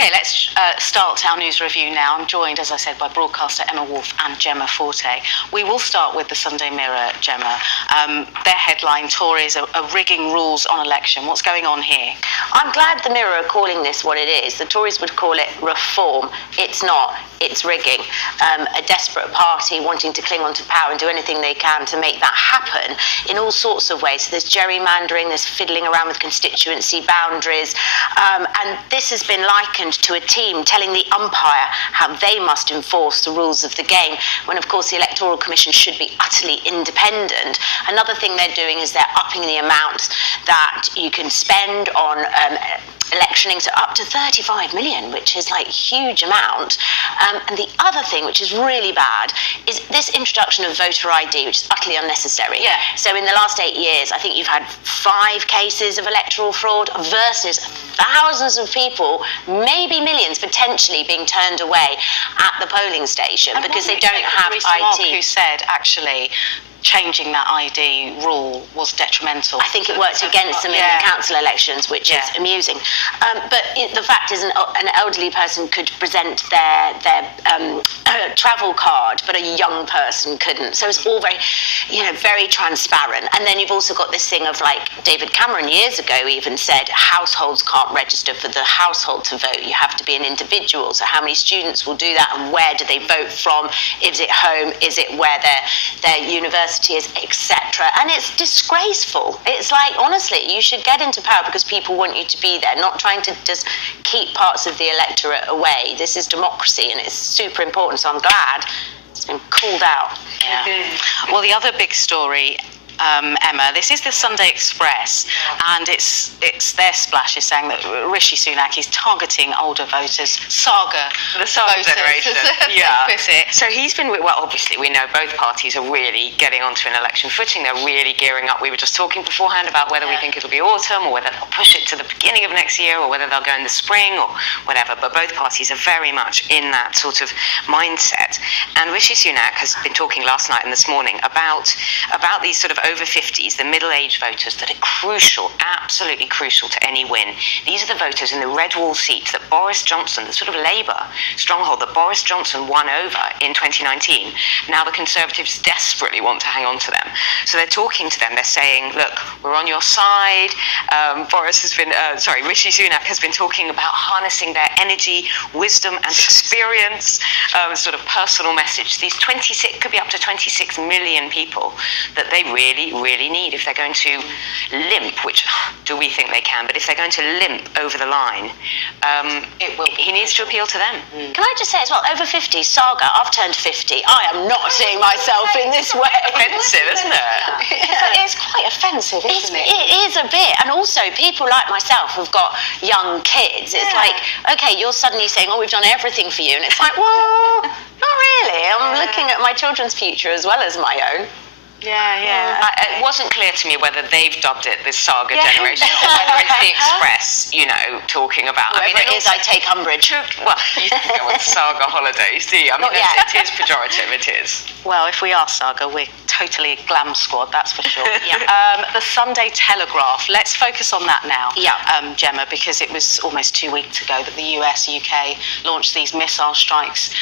OK, let's start our news review now. I'm joined, as I said, by broadcaster Emma Wolfe and Gemma Forte. We will start with the Sunday Mirror, Gemma. Their headline, Tories are rigging rules on election. What's going on here? I'm glad the Mirror are calling this what it is. The Tories would call it reform. It's not. It's rigging. A desperate party wanting to cling on to power and do anything they can to make that happen in all sorts of ways. So there's gerrymandering, there's fiddling around with constituency boundaries, and this has been likened to a team telling the umpire how they must enforce the rules of the game, when of course the Electoral Commission should be utterly independent. Another thing they're doing is they're upping the amount that you can spend on electioning, so up to 35 million, which is like a huge amount. And the other thing, which is really bad, is this introduction of voter ID, which is utterly unnecessary. Yeah. So in the last 8 years, I think you've had 5 cases of electoral fraud versus thousands of people, maybe millions potentially, being turned away at the polling station because they don't have ID. Who said, actually, changing that ID rule was detrimental. I think it worked against them in the council elections, which is amusing. But the fact is, an elderly person could present their travel card, but a young person couldn't. So it's all very, very transparent. And then you've also got this thing of, like, David Cameron years ago even said households can't register for the household to vote. You have to be an individual. So how many students will do that, and where do they vote from? Is it home? Is it where their university is, etc. And it's disgraceful. It's like, honestly, you should get into power because people want you to be there, not trying to just keep parts of the electorate away. This is democracy, and it's super important. So I'm glad it's been called out. Yeah. Well, the other big story, Emma, this is the Sunday Express, and it's their splash is saying that Rishi Sunak is targeting older voters, the Saga generation. Yeah. So he's been, well, obviously we know both parties are really getting onto an election footing. They're really gearing up. We were just talking beforehand about whether we think it'll be autumn, or whether they'll push it to the beginning of next year, or whether they'll go in the spring or whatever. But both parties are very much in that sort of mindset. And Rishi Sunak has been talking last night and this morning about these sort of over 50s, the middle-aged voters that are crucial, absolutely crucial to any win. These are the voters in the red wall seats that Boris Johnson, the sort of Labour stronghold that Boris Johnson won over in 2019. Now the Conservatives desperately want to hang on to them. So they're talking to them. They're saying, look, we're on your side. Rishi Sunak has been talking about harnessing their energy, wisdom and experience, sort of personal message. These could be up to 26 million people that they really, really need if they're going to limp, which do we think they can, but if they're going to limp over the line, he needs to appeal to them. Can I just say as well, over 50, Saga, I've turned 50. I am not seeing myself in this way. Offensive, isn't it? It's quite offensive, isn't it? It is a bit. And also, people like myself who've got young kids, it's like, okay, you're suddenly saying, oh, we've done everything for you. And it's like, well, not really. I'm looking at my children's future as well as my own. Yeah. It wasn't clear to me whether they've dubbed it this Saga generation, or whether it's the Express, talking about. Whoever it is, I take umbrage. Well, you can go on Saga holidays, do you? I mean, it is pejorative, it is. Well, if we are Saga, we're totally glam squad, that's for sure. The Sunday Telegraph, let's focus on that now, Gemma, because it was almost 2 weeks ago that the US, UK launched these missile strikes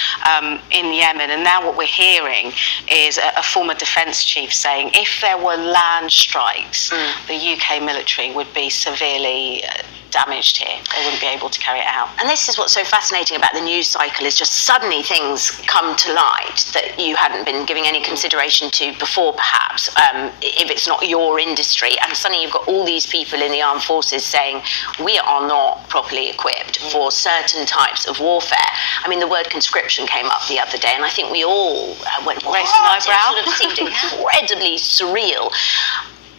in Yemen, and now what we're hearing is a former defence chief saying if there were land strikes, the UK military would be severely damaged here. They wouldn't be able to carry it out. And this is what's so fascinating about the news cycle, is just suddenly things come to light that you hadn't been giving any consideration to before, perhaps, if it's not your industry. And suddenly you've got all these people in the armed forces saying, we are not properly equipped for certain types of warfare. I mean, the word conscription came up the other day, and I think we all went, what? Raised an eyebrow. It sort of seemed incredibly surreal.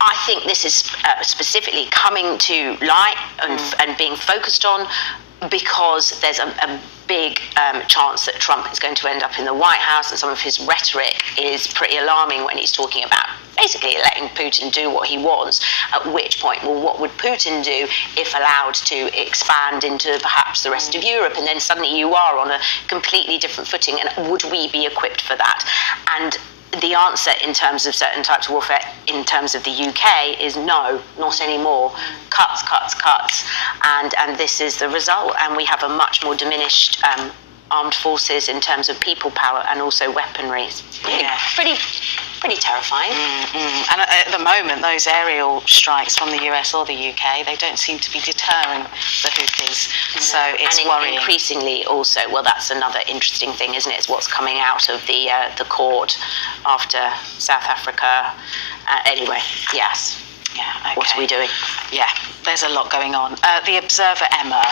I think this is specifically coming to light and being focused on because there's a big chance that Trump is going to end up in the White House, and some of his rhetoric is pretty alarming when he's talking about basically letting Putin do what he wants, at which point, well, what would Putin do if allowed to expand into perhaps the rest of Europe? And then suddenly you are on a completely different footing, and would we be equipped for that? And the answer in terms of certain types of warfare, in terms of the UK, is no, not anymore. Cuts, cuts, cuts. And this is the result. And we have a much more diminished armed forces in terms of people power and also weaponry. Pretty terrifying. And at the moment, those aerial strikes from the US or the UK, they don't seem to be deterring the Houthis. So it's worrying. Increasingly also, well, that's another interesting thing, isn't it? Is what's coming out of the court after South Africa. Anyway, yes. Yeah, okay. What are we doing? Yeah, there's a lot going on. The Observer, Emma,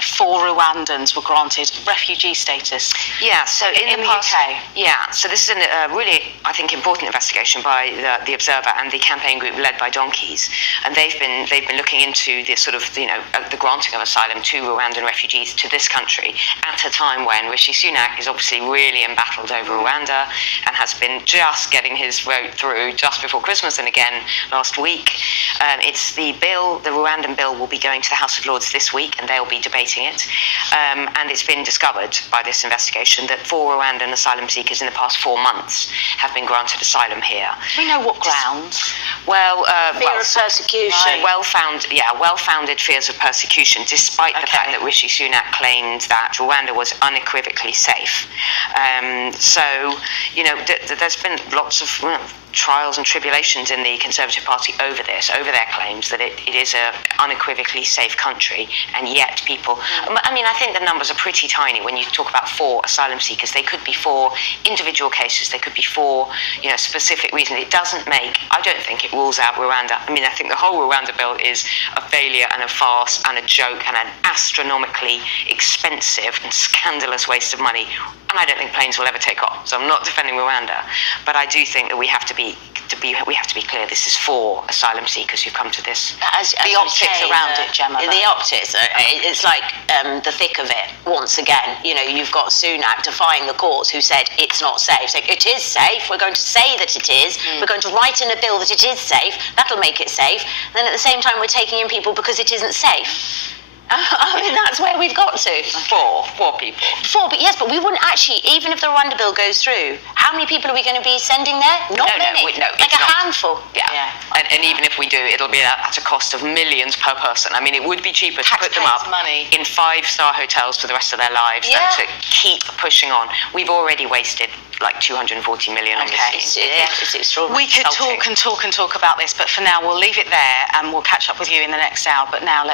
4 Rwandans were granted refugee status. Yeah, so in the past, UK. Yeah, so this is a really, I think, important investigation by the Observer and the campaign group led by Donkeys, and they've been looking into this sort of, the granting of asylum to Rwandan refugees to this country at a time when Rishi Sunak is obviously really embattled over Rwanda and has been just getting his vote through just before Christmas and again last week. It's the Rwandan bill will be going to the House of Lords this week, and they'll be debating it. And it's been discovered by this investigation that 4 Rwandan asylum seekers in the past 4 months have been granted asylum here. Do we know what grounds? Fear of persecution. Well-founded fears of persecution, despite the fact that Rishi Sunak claimed that Rwanda was unequivocally safe. There's been lots of trials and tribulations in the Conservative Party over their claims that it is an unequivocally safe country, and yet people, I think the numbers are pretty tiny when you talk about 4 asylum seekers. They could be 4 individual cases, they could be 4, specific reasons. It doesn't I don't think it rules out Rwanda. I think the whole Rwanda bill is a failure and a farce and a joke and an astronomically expensive and scandalous waste of money. And I don't think planes will ever take off. So I'm not defending Rwanda, but I do think that we have to be clear. This is 4 asylum seekers who've come to this. The optics around it, Gemma. The optics, it's like the thick of it. Once again, you've got Sunak defying the courts, who said it's not safe. So it is safe. We're going to say that it is. We're going to write in a bill that it is safe. That'll make it safe. And then at the same time, we're taking in people because it isn't safe. That's where we've got to. 4 people. 4, but yes, but we wouldn't actually, even if the Rwanda bill goes through, how many people are we going to be sending there? Not many. No, like a handful. Yeah. And even if we do, it'll be at a cost of millions per person. It would be cheaper to put them up in 5-star hotels for the rest of their lives than to keep pushing on. We've already wasted like 240 million on this scene. It's extraordinary. We could talk and talk and talk about this, but for now we'll leave it there and we'll catch up with you in the next hour. But now